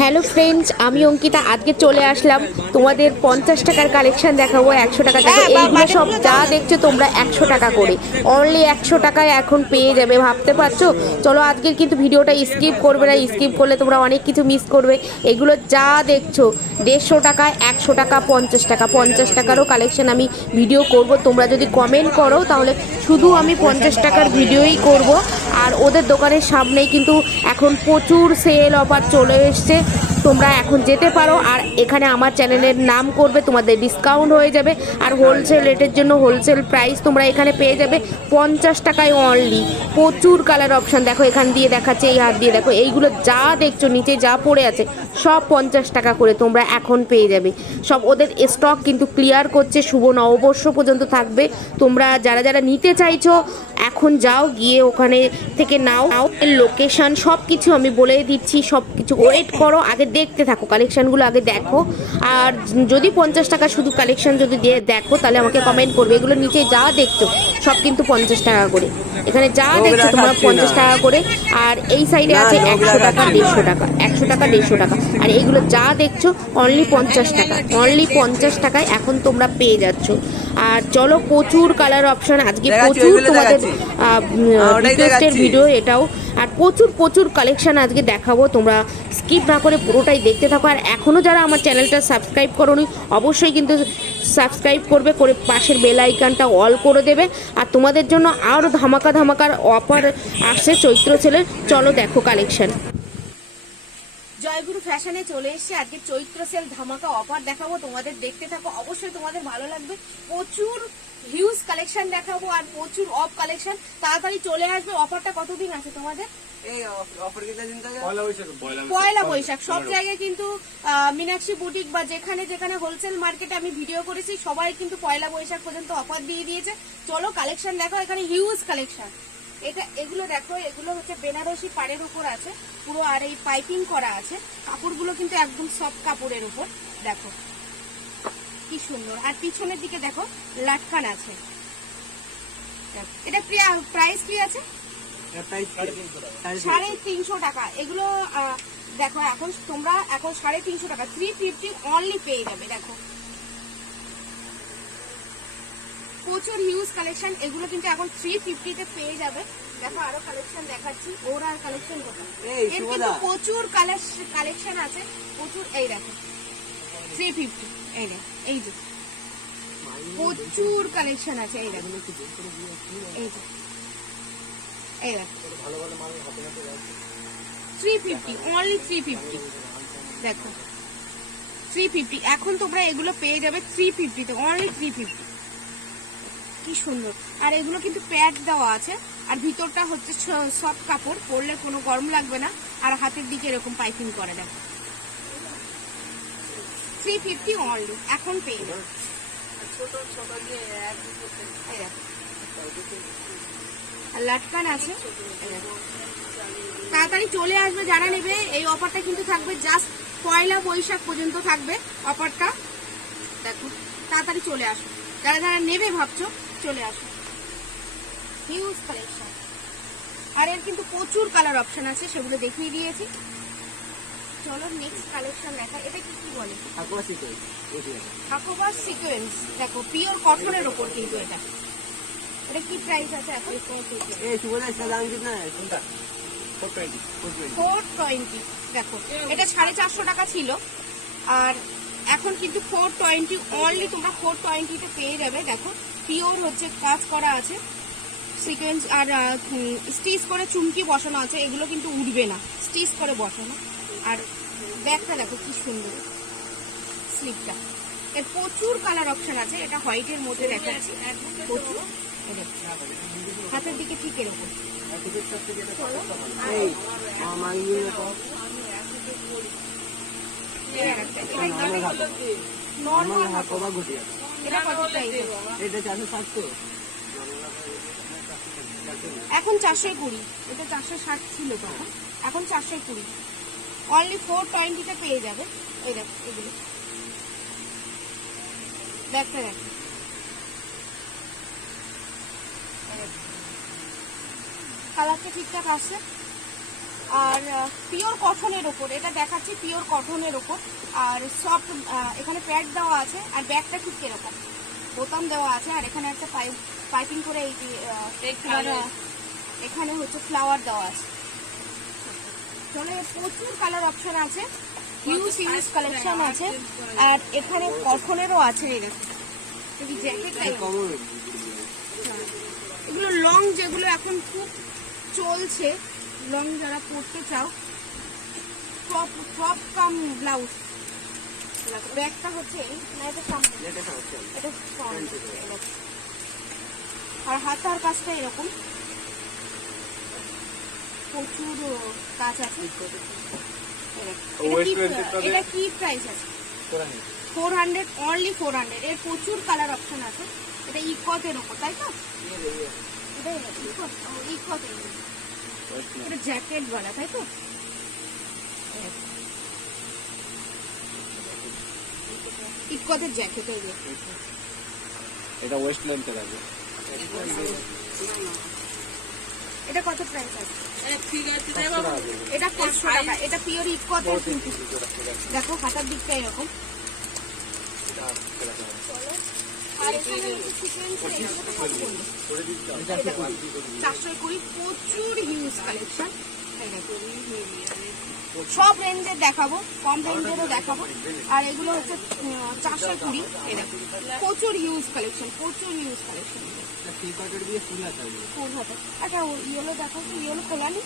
Hello friends, আমি অঙ্কিতা। আজকে চলে আসলাম তোমাদের 50 টাকার কালেকশন দেখাবো, 100 টাকা দেখো। এইগুলো সব যা দেখছো তোমরা 100 টাকা করে, অনলি 100 টাকায় এখন পেয়ে যাবে। ভাবতে পারছো? চলো আজকের কিন্তু ভিডিওটা স্কিপ করবে না, স্কিপ করলে তোমরা অনেক কিছু মিস করবে। এগুলো যা দেখছো 150 টাকায়, 100 টাকা, 50 টাকা, 50 টাকারও কালেকশন আমি ভিডিও করব। তোমরা যদি কমেন্ট করো তাহলে শুধু আমি 50 টাকার ভিডিওই করব। আর ওদের দোকানের সামনেই কিন্তু এখন প্রচুর সেল অফার চলে এসছে, তোমরা এখন যেতে পারো। আর এখানে আমার চ্যানেলের নাম করবে, তোমাদের ডিসকাউন্ট হয়ে যাবে। আর হোলসেল রেটের জন্য হোলসেল প্রাইস তোমরা এখানে পেয়ে যাবে 50 টাকায় অনলি। প্রচুর কালার অপশান দেখো, এখান দিয়ে দেখাচ্ছে, এই হাত দিয়ে দেখো। এইগুলো যা দেখছো নিচে যা পড়ে আছে সব 50 টাকা করে তোমরা এখন পেয়ে যাবে। সব ওদের স্টক কিন্তু ক্লিয়ার করছে, শুভ নববর্ষ পর্যন্ত থাকবে। তোমরা যারা যারা নিতে চাইছো এখন যাও, গিয়ে ওখানে থেকে নাও। লোকেশন সব কিছু আমি বলে দিচ্ছি, সব কিছু ওয়েট করো, আগে দেখতে থাকো, কালেকশানগুলো আগে দেখো। আর যদি 50 টাকা শুধু কালেকশন যদি দেখো তাহলে আমাকে কমেন্ট করবে। এগুলো নিচে যা দেখছো সব কিন্তু 50 টাকা করে, এখানে যা দেখছো তোমরা 50 টাকা করে। আর এই সাইডে আছে 100 টাকা, 150 টাকা, 100 টাকা, 150 টাকা। আর এইগুলো যা দেখছো অনলি 50 টাকা, অনলি 50 টাকায় এখন তোমরা পেয়ে যাচ্ছ। আর চলো, প্রচুর কালার অপশন আজকে, প্রচুর তোমাদের রিকোয়েস্টের ভিডিও এটাও। আর প্রচুর প্রচুর কালেকশন আজকে দেখাবো, তোমরা স্কিপ না করে পুরোটাই দেখতে থাকো। আর এখনও যারা আমার চ্যানেলটা সাবস্ক্রাইব করোনি অবশ্যই কিন্তু সাবস্ক্রাইব করবে, করে পাশের বেল আইকনটা অল করে দেবে। আর তোমাদের জন্য আরও ধামাকা ধামাকার অফার আসছে চৈত্র সেলের। চলো দেখো কালেকশন। জয়গুরু ফ্যাশনে চলে এসেছে, আজকে চৈত্র সেল ধামাকা অফার দেখাবো, তোমাদের দেখতে থাকো, অবশ্যই তোমাদের ভালো লাগবে। প্রচুর হিউজ কালেকশন দেখাবো আর প্রচুর অফ কালেকশন। তাড়াতাড়ি চলে আসবে। অফারটা কতদিন আছে তোমাদের? পয়লা বৈশাখ। সব জায়গায় কিন্তু মীনাক্ষী বুটিক বা যেখানে যেখানে হোলসেল মার্কেটে আমি ভিডিও করেছি সবাই কিন্তু পয়লা বৈশাখ পর্যন্ত অফার দিয়ে দিয়েছে। চলো কালেকশন দেখো, এখানে হিউজ কালেকশন। এগুলো দেখো, এগুলো হচ্ছে বেনারসি পাড়ের উপর আছে পুরো, আর এই পাইপিং করা আছে। কাপড়গুলো কিন্তু একদম সফট কাপড়ের উপর, দেখো কি সুন্দর। আর পিছনের দিকে দেখো লাটকান আছে। এটা প্রাইস কি আছে? 350 টাকা। এগুলো দেখো এখন তোমরা এখন 350 টাকা, 350 অনলি পেয়ে যাবে। দেখো প্রচুর হিউজ কালেকশন, এগুলো কিন্তু এখন 350 তে পেয়ে যাবে। দেখো আরো কালেকশন দেখাচ্ছি, ওর আর কালেকশন কোথায়? এর কিন্তু প্রচুর কালেকশন আছে, প্রচুর। এই দেখো 350, এই দেখো, এই যে প্রচুর কালেকশন আছে। এই দেখো, এই যে, এই দেখো 350 অনলি, 350। দেখো 350 এখন তোমরা এগুলো পেয়ে যাবে 350 তে, অনলি 350। কি সুন্দর। আর এগুলো কিন্তু প্যাড দেওয়া আছে, আর ভিতরটা হচ্ছে সফট কাপড়, পরলে কোনো গরম লাগবে না। আর হাতের দিকে এরকম পাইপিং করে, দেখো 350 অনলি এখন পেয়ে যাবে। আর লাটকান আছে, তাড়াতাড়ি চলে আসবে যারা নেবে। এই অফারটা কিন্তু থাকবে জাস্ট পয়লা বৈশাখ পর্যন্ত থাকবে অফারটা। দেখো তাড়াতাড়ি চলে আসো, যারা যারা নেবে ভাবছো চলে আসো। হিউজ কালেকশন, আর এর কিন্তু প্রচুর কালার অপশন আছে, সেগুলো দেখিয়ে দিয়েছি। চলো নেক্সট কালেকশন দেখা। এটা কি বলে? হাকোবা সিকোয়েন্স। দেখো পিওর কটনের উপর কিন্তু এটা। এটা কি প্রাইস আছে এখন? 420। দেখো এটা 450 টাকা ছিল, আর এখন কিন্তু 420 অনলি, তোমরা 420 তে পেয়ে যাবে। দেখো পিওর হচ্ছে কাজ করা আছে, সিকোয়েন্স আর স্টিচ করে চুমকি বসানো আছে। এগুলো কিন্তু উঠবে না, স্টিচ করে বসানো। আর ব্যাগটা দেখো কি সুন্দর, স্লিপটা। এর প্রচুর কালার অপশন আছে। এটা হোয়াইটের মধ্যে দেখাচ্ছি, প্রচুর। হাতের দিকে ঠিক এরকম। এখন 420, এটা 460 ছিল তখন, এখন 420 অনলি 420 তে পেয়ে যাবে। এই দেখো এগুলো দেখতে দেখো কালারটা ঠিকঠাক আছে। আর পিওর কটনের ওপর, এটা দেখাচ্ছি পিওর কটনের ওপর। আর সফট এখানে প্যাড দেওয়া আছে। আর ব্যাগটা ঠিক কিরকম, বোতাম দেওয়া আছে। আর এখানে একটা পাইপিং করে এই এখানে হচ্ছে ফ্লাওয়ার দেওয়া আছে। চলে প্রচুর কালার অপশন আছে, হিউজ হিউজ কালেকশন আছে। আর এখানে কটনেরও আছে। এই জ্যাকেট এগুলো লং, যেগুলো এখন খুব চলছে, লং যারা পরতে চাও, টপ টপ কাম ব্লাউজ। ব্যাগটা হচ্ছে এটা সামনে, এটা ফ্রন্ট। আর হাতার কাজটা এরকম প্রচুর কাজ আছে। এটা কি প্রাইস আছে? 400, অনলি 400। এর প্রচুর কালার অপশন আছে। এটা ইকতের ওপর, তাই তো? এটা জ্যাকেট বলা, তাই তো? ইকতের জ্যাকেট। এটা ওয়েস্ট লেন্থের আছে। এটা কত প্রাইস আছে? এটা 500 টাকা। এটা পিওর ইকতের। দেখো হাতার দিকটা এরকম। আর এখানে সিকোয়েন্সের 420, প্রচুর হিউজ কালেকশন। সব রেঞ্জের দেখাবো, কম রেঞ্জেরও দেখাবো। আর এগুলো হচ্ছে 420। প্রচুর হিউজ কালেকশন, প্রচুর হিউজ কালেকশন। আচ্ছা ইয়েলো দেখো, ইয়েলো খোলা নেই।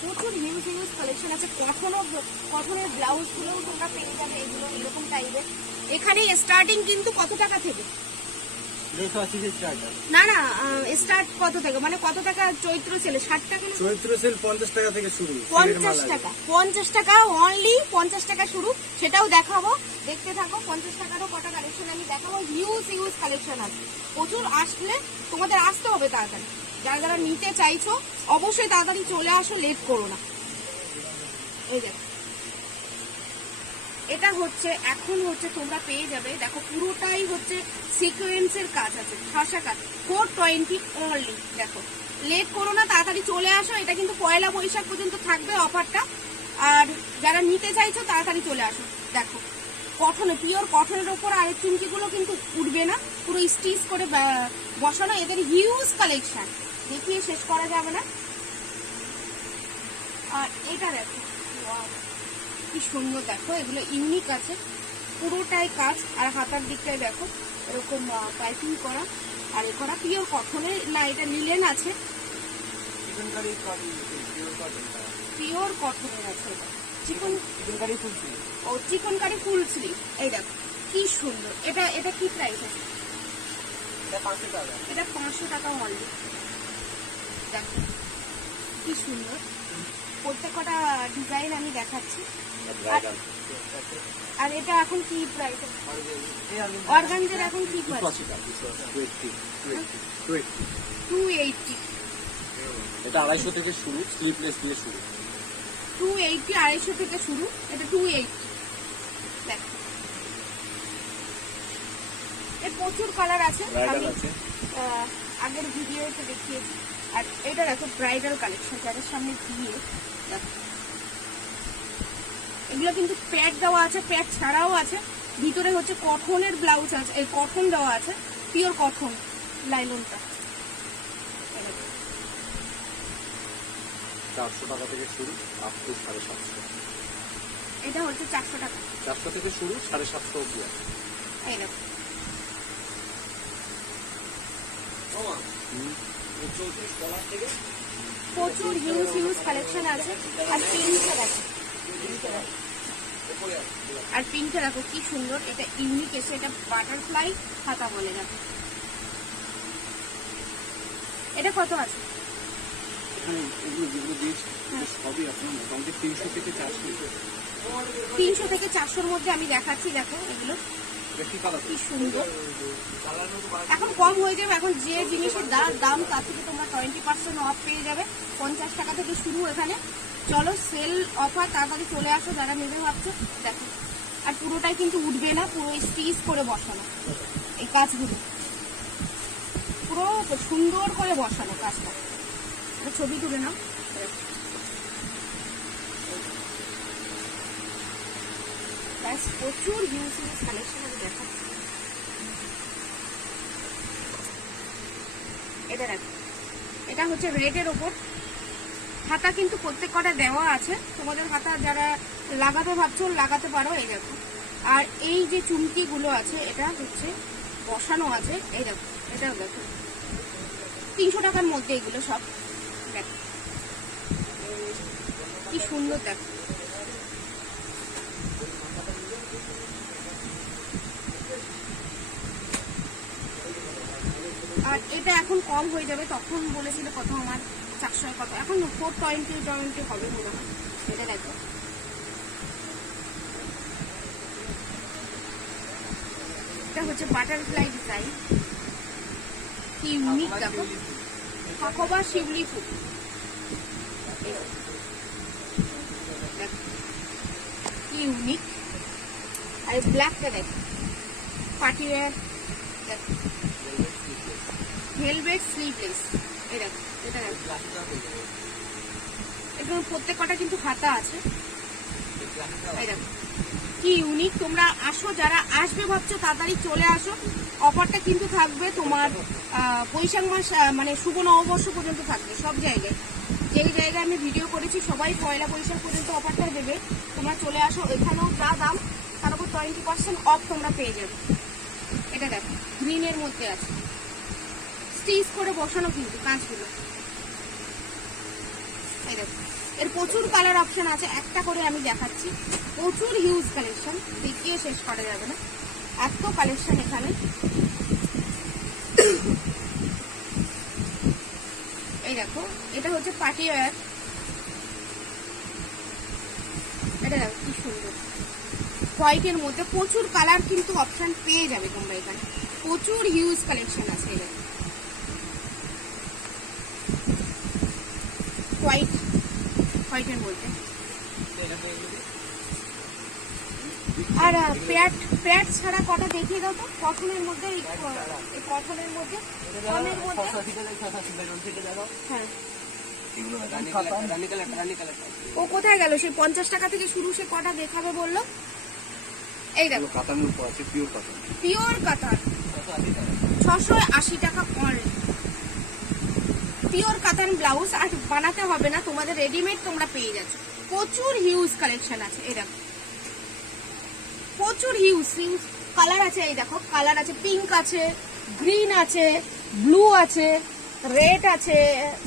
প্রচুর হিউজ হিউজ কালেকশন আছে। কটনের ব্লাউজ গুলোও তোমরা পেয়ে যাবে, এগুলো এরকম টাইপের। এখানে স্টার্টিং কিন্তু কত টাকা থেকে? না না, স্টার্ট কত থেকে, মানে কত টাকা? চৈত্র সেল 60 টাকা, চৈত্র সেল 50 টাকা থেকে শুরু। 50 টাকা, 50 টাকা, অনলি 50 টাকা শুরু। সেটাও দেখাবো, দেখতে থাকো। 50 টাকারও কটা কালেকশন আমি দেখাবো। হিউজ হিউজ কালেকশন আছে প্রচুর। আসলে তোমাদের আসতে হবে তাড়াতাড়ি। যারা যারা নিতে চাইছো অবশ্যই তাড়াতাড়ি চলে আসো, লেট করো না। এই দেখো, এটা হচ্ছে এখন হচ্ছে তোমরা পেয়ে যাবে। দেখো পুরোটাই হচ্ছে সিকোয়েন্সের কাজ আছে, ঠাসা কাজ। 420 অনলি। দেখো লেট করো না, তাড়াতাড়ি চলে আসো। এটা কিন্তু পয়লা বৈশাখ পর্যন্ত থাকবে অফারটা। আর যারা নিতে চাইছো তাড়াতাড়ি চলে আসো। দেখো কটনে, পিওর কটনের ওপর। আর এই চুমকিগুলো কিন্তু উঠবে না, পুরো স্টিচ করে বসানো। এদের হিউজ কালেকশন, দেখিয়ে শেষ করা যাবে না। আর এটা দেখো কি সুন্দর, দেখো এগুলো ইউনিক আছে, পুরোটাই কাজ। আর হাতার দিকটাই দেখো এরকম পাইপিং করা। আর এ করা পিওর কটনের না, এটা লিলেন আছে, পিওর কটনের আছে। Chikankari full sleeve. এই দেখো কি সুন্দর। এটা কি প্রাইস আছে? এটা 500 টাকা অনলি। দেখো কি সুন্দর, প্রত্যেক কটা ডিজাইন আমি দেখাচ্ছি। আর এটা এখন কি প্রাইস? অর্গানজার এখন কি প্রাইস? 280। এটা 250 থেকে শুরু, স্লিভলেস দিয়ে শুরু। 280, 250 থেকে শুরু। এটা 280। দেখো এর প্রচুর কালার আছে, আমি আগের ভিডিওতে দেখিয়েছি। আর এটা দেখো ব্রাইডাল কালেকশন, যাদের সামনে দিয়ে দেখো এগুলো কিন্তু প্যাড দেওয়া আছে, প্যাড ছাড়াও আছে। ভিতরে হচ্ছে কটনের ব্লাউজ আছে, এই কটন দেওয়া আছে, পিওর কটন লাইলনটা। 400 টাকা থেকে শুরু, আপ টু 750। এটা হচ্ছে 400 টাকা, 400 থেকে শুরু, 750 অবধি আছে। এই দেখো প্রচুর হিউজ হিউজ কালেকশন আছে। আর পিঙ্কটা দেখো, আর পিঙ্কটা দেখো কি সুন্দর। এটা ইউনিক এসে, এটা বাটারফ্লাই হাতা বলে। দেখো এটা কত আছে? সবই আপনার মোটামুটি 300 থেকে 400। 300 থেকে 400-র মধ্যে আমি দেখাচ্ছি। দেখো এগুলো কি সুন্দর। এখন কম হয়ে যাবে, এখন যে জিনিসের দাম তার থেকে তোমরা 20% অফ পেয়ে যাবে। 50 টাকা থেকে শুরু এখানে। চলো সেল অফার, তাড়াতাড়ি চলে আসো যারা নেবে ভাবছো। দেখো আর পুরোটাই কিন্তু উঠবে না, পুরো স্টিচ করে বসানো এই কাজগুলো, পুরো সুন্দর করে বসানো কাজটা। একটা ছবি তুলে নাও। ব্যাস প্রচুর হিউজ কালেকশন আমি দেখাচ্ছি। এটা দেখো, এটা হচ্ছে রেডের ওপর। হাতা কিন্তু প্রত্যেক কটা দেওয়া আছে, তোমাদের হাতা যারা লাগাতে ভাবছো লাগাতে পারো। এই দেখো, আর এই যে চুমকিগুলো আছে এটা হচ্ছে বসানো আছে। এই দেখো, এটাও দেখো 300 টাকার মধ্যে এগুলো সব। দেখো কি সুন্দর, দেখো আর এটা এখন কম হয়ে যাবে, তখন বলেছিল কত আমার 400 কত, এখন 420 হবে মনে হয়। এটা দেখো, এটা হচ্ছে বাটারফ্লাই ডিজাইন, কি ইউনিক। দেখো হাকোবা শিউলি ফুল, দেখো কি ইউনিক। আর ব্ল্যাকটা দেখো, পার্টি ওয়্যার, দেখো ভেলভেট স্লিভলেস। এই দেখো, এটা দেখো, এগুলো প্রত্যেক কটা কিন্তু হাতা আছে। এই দেখো কি ইউনিক। তোমরা আসো, যারা আসবে ভাবছো তাড়াতাড়ি চলে আসো। অফারটা কিন্তু থাকবে তোমার বৈশাখ মাস, মানে শুভ নববর্ষ পর্যন্ত থাকবে সব জায়গায়। যেই জায়গায় আমি ভিডিও করেছি সবাই পয়লা বৈশাখ পর্যন্ত অফারটা দেবে। তোমরা চলে আসো, এখানেও যা দাম তার উপর 20% অফ তোমরা পেয়ে যাবে। এটা দেখো গ্রিনের মধ্যে আছে, স্টিচ করে বসানো কিন্তু কাঁচগুলো। এই দেখো, এর প্রচুর কালার অপশন আছে, একটা করে আমি দেখাচ্ছি। প্রচুর হিউজ কালেকশন, দেখিয়ে শেষ করা যাবে না, এত কালেকশন এখানে। এই দেখো, এটা হচ্ছে পার্টি ওয়্যার। এটা দেখো কি সুন্দর, হোয়াইটের মধ্যে প্রচুর কালার কিন্তু অপশন পেয়ে যাবে তোমরা এখানে। প্রচুর হিউজ কালেকশন আছে। এই দেখো হোয়াইটের মধ্যে। আর প্যাড ছাড়া কটা দেখিয়ে দাও তো, কটনের মধ্যে। এই কটনের মধ্যে, কমের মধ্যে। হ্যাঁ, ও কোথায় গেল? সেই 50 টাকা থেকে শুরু, সে কটা দেখাবে বললো? এই দেখো পিওর কাতান 680 টাকা অনলি। পিওর কাতান ব্লাউজ, আর বানাতে হবে না তোমাদের, রেডিমেড তোমরা পেয়ে যাচ্ছ। প্রচুর হিউজ কালেকশন আছে। এই দেখো প্রচুর হিউজ কালার আছে। এই দেখো কালার আছে, পিঙ্ক আছে, গ্রিন আছে, ব্লু আছে, রেড আছে।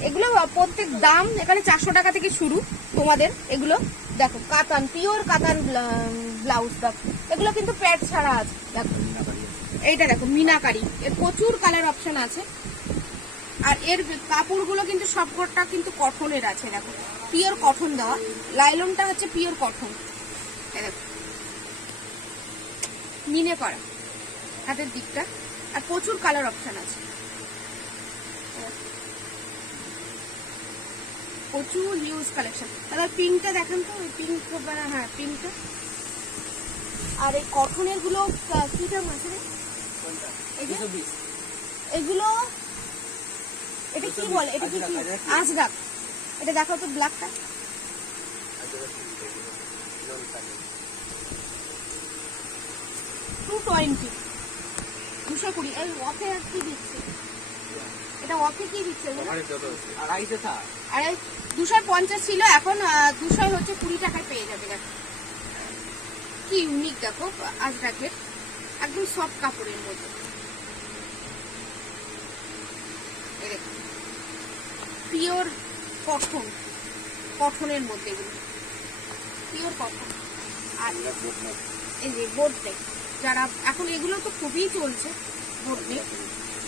এগুলো প্রত্যেক দাম এখানে 400 টাকা থেকে শুরু তোমাদের। এগুলো দেখো কাতান, পিওর কাতান ব্লাউজ। দেখো এগুলো কিন্তু প্যাড ছাড়া আছে। দেখো এইটা দেখো মিনাকারি, এর প্রচুর কালার অপশন আছে। আর এর কাপড়গুলো কিন্তু সবকটা কিন্তু কটনের আছে। দেখো পিওর কটন দেওয়া, লাইলনটা হচ্ছে পিওর কটন। দেখো মিনে করা হাতের দিকটা, আর প্রচুর কালার অপশন আছে, প্রচুর হিউজ কালেকশন। তাহলে পিঙ্কটা দেখেন তো, ওই পিঙ্ক, হ্যাঁ পিঙ্কটা। আর এই কটনের গুলো কি দাম আছে রে? এগুলো এটা কি বলে, এটা কি আজরাক। এটা দেখো তো ব্ল্যাকটা, $220, 220। এই ওয়াকে কি দিচ্ছে? এটা ওয়াকে কি দিচ্ছে? আরে 250 ছিল, এখন 200 হচ্ছে, 20 টাকায় পেয়ে যাবে। দেখো কি ইউনিক, দেখো আজরাকের একদম সফট কাপড়ের মধ্যে। পিওর কটন, কটনের মধ্যে এগুলো পিওর কটন। আর এই যে বোট নেক, যারা এখন এগুলো তো খুবই চলছে বোট নেক।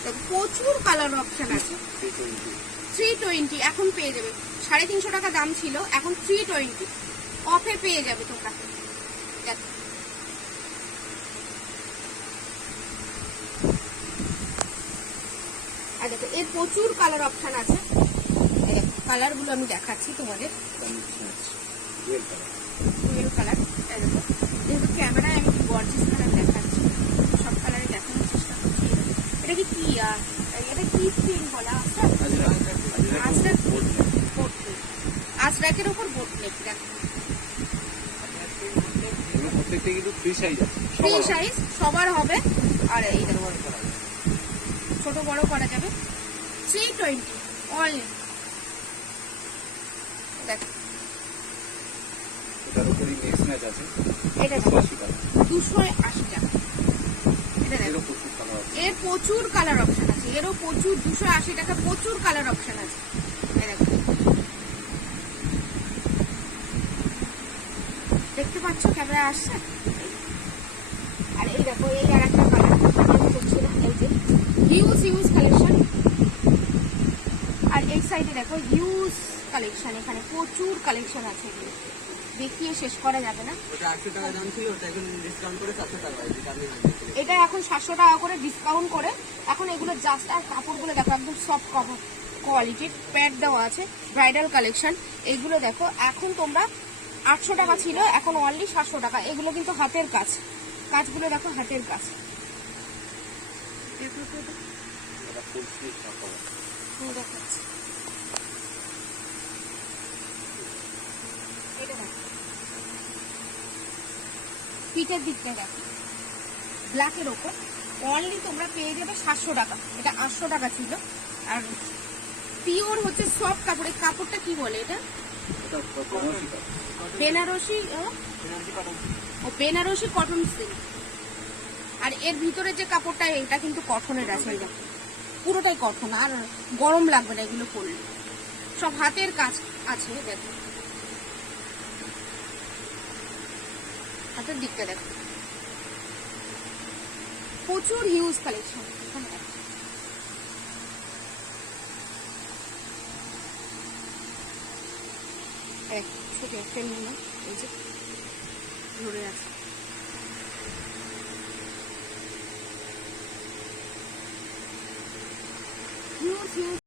দেখো প্রচুর কালার অপশন আছে। 320 এখন পেয়ে যাবে, 350 টাকা দাম ছিল, এখন 320 অফে পেয়ে যাবে তোমরা। দেখো আর দেখো এর প্রচুর কালার অপশন আছে। কালার গুলো আমি দেখাচ্ছি তোমাদের। কালার যেহেতু ক্যামেরায় আমি গর্জিয়াস কালার দেখাচ্ছি, সব কালারে দেখানোর চেষ্টা করছি। এটা কি এটা কি স্ক্রিন বলা? আজরাক ব্ল্যাকের উপর বোট নেক দেখো, এগুলো প্রত্যেকটা কিন্তু ফ্রি সাইজ আছে, ফ্রি সবার সাইজ সবার হবে। আর এই দেখো ছোট বড় করা যাবে। 320 অনলি। দেখো এটার উপরই নেক্সট ম্যাচ আছে, এটা 280 টাকা। 280 টাকা। এটা দেখো এরও প্রচুর কালার আছে। এর প্রচুর কালার অপশন আছে, এরও প্রচুর 280 টাকা প্রচুর কালার অপশন আছে। এই দেখো দেখতে পাচ্ছ ক্যামেরা আসছে। আর এই দেখো এই আর একটা কালার আমি করছি না, এই যে হিউজ কালেকশন। আর এই সাইডে দেখো হিউজ কালেকশন, এখানে প্রচুর কালেকশন আছে, এগুলো দেখিয়ে শেষ করা যাবে না। ওটা 800 টাকা দাম ছিল, ওটা এখন ডিসকাউন্ট করে 700 টাকা হয়েছে, আপনি মার্কেটে। এটা এখন 700 টাকা করে ডিসকাউন্ট করে এখন এগুলো জাস্ট। আর কাপড়গুলো দেখো একদম সফট কাপড় কোয়ালিটির, প্যাড দেওয়া আছে, ব্রাইডাল কালেকশন। এগুলো দেখো এখন তোমরা 800 টাকা ছিল, এখন অনলি 700 টাকা। এগুলো কিন্তু হাতের কাজ, কাজগুলো দেখো হাতের কাজ। এটা ফুল স্লিভ কাপড়। দেখাচ্ছি এটা দেখো, পিঠের দিকটা দেখো ব্ল্যাকের ওপর অনলি তোমরা পেয়ে যাবে 700 টাকা। এটা 800 টাকা ছিল। আর পিওর হচ্ছে সফট কাপড়। এই কাপড়টা কি বলে এটা? এটা বেনারসি কাপড়। বেনারসি ও বেনারসি কটন সিল্ক। আর এর ভিতরে যে কাপড়টা এটা কিন্তু কটনের আছে, এই দেখো পুরোটাই কটন। আর গরম লাগবে না এগুলো পরলে, সব হাতের কাজ আছে। দেখো হাতের দিকটা দেখো প্রচুর হিউজ কালেকশন এখানে দেখো। ছোট একটা নিয়ে এই যে ধরে আছে হিউজ